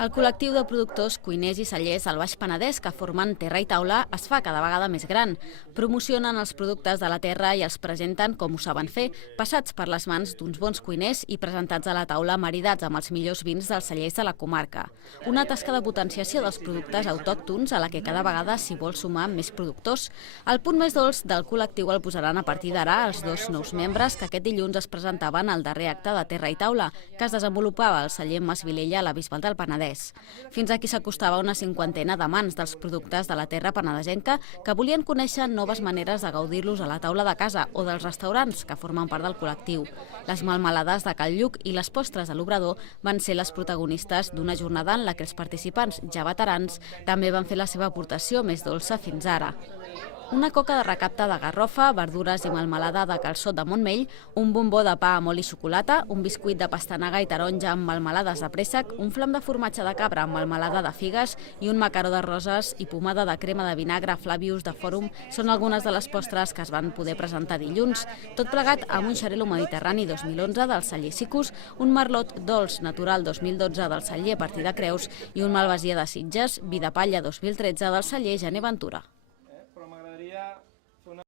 El col·lectiu de productors, cuiners i cellers al Baix Penedès que formen Terra i Taula es fa cada vegada més gran. Promocionen els productes de la terra i els presenten com ho saben fer, passats per les mans d'uns bons cuiners i presentats a la taula maridats amb els millors vins dels cellers de la comarca. Una tasca de potenciació dels productes autòctons a la que cada vegada s'hi vol sumar més productors. El punt més dolç del col·lectiu el posaran a partir d'ara els dos nous membres que aquest dilluns es presentaven al darrer acte de Terra i Taula, que es desenvolupava al celler Masvilella a la Bisbal del Penedès. Fins aquí s'acostava una cinquantena d'amants dels productes de la terra penedesenca que volien conèixer noves maneres de gaudir-los a la taula de casa o dels restaurants que formen part del col·lectiu. Les melmelades de Cal Lluc i les postres de l'Obrador van ser les protagonistes d'una jornada en la que els participants, ja veterans, també van fer la seva aportació més dolça fins ara. Una coca de recapte de garrofa, verdures i melmelada de calçot de Montmell, un bombó de pa amb oli i xocolata, un biscuit de pastanaga i taronja amb melmelades de préssec, un flam de formatge de cabra amb melmelada de figues i un macaró de roses i pomada de crema de vinagre Flavius de Fòrum són algunes de les postres que es van poder presentar dilluns. Tot plegat amb un xarelo mediterrani 2011 del celler Sicus, un merlot dolç natural 2012 del celler Partida Creus i un malvasia de Sitges, vi de palla 2013 del celler Gener Ventura.